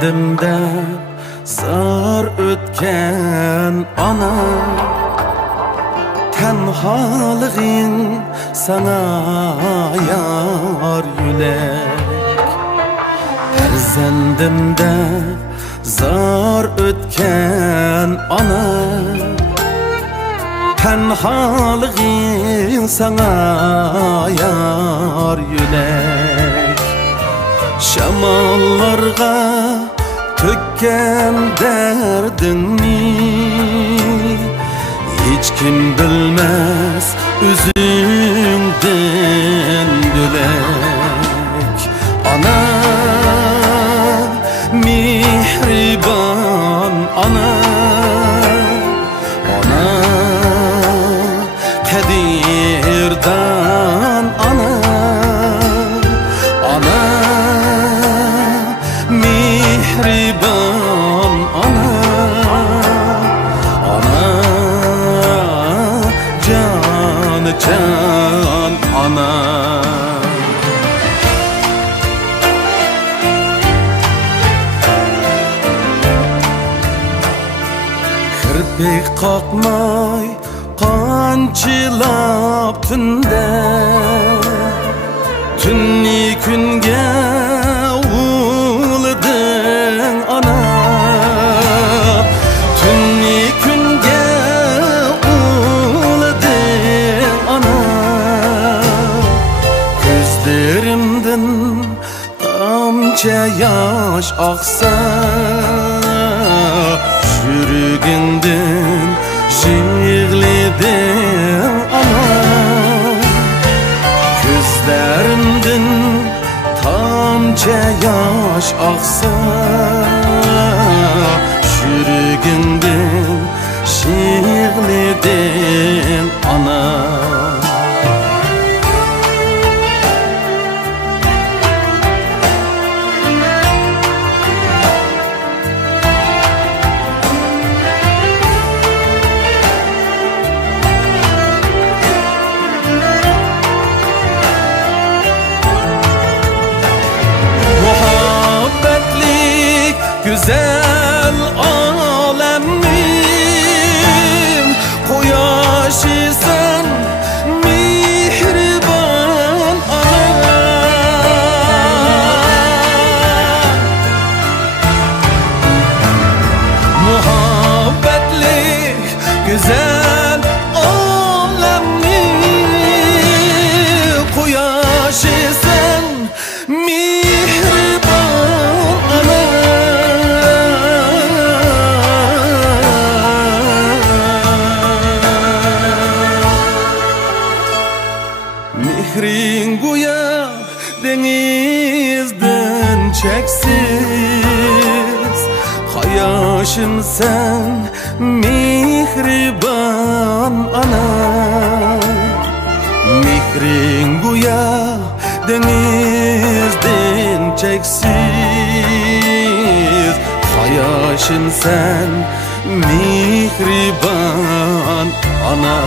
Perzendim de zar ötken ana, tenhalığın sana yar yülek. Perzendim de zar ötken ana, tenhalığın sana yar yülek. Şamallarga tökken derdini hiç kim bilmez üzünden dülek. Ana, mihriban ana, ana kadirdan ana, ana mihriban ana, ana can can ana. Kirpik kalkmay kançılap tünde, tünni künge uğuldın ana, tünni künge uğuldın ana. Gözlerimden damça yaş aksa, yürügünden şiirlidin ana. Gözlerimden tamca yaş aksa, yürügünden şiirlidin ana. Güzel alemim, koyaşı sen mihriban ana. Muhabbetlik güzel alemim, koyaşı sen mihriban ana. Mihrin guya denizden çeksiz, hayaşım sen mihriban ana. Mihrin guya denizden çeksiz, hayaşım sen mihriban ana.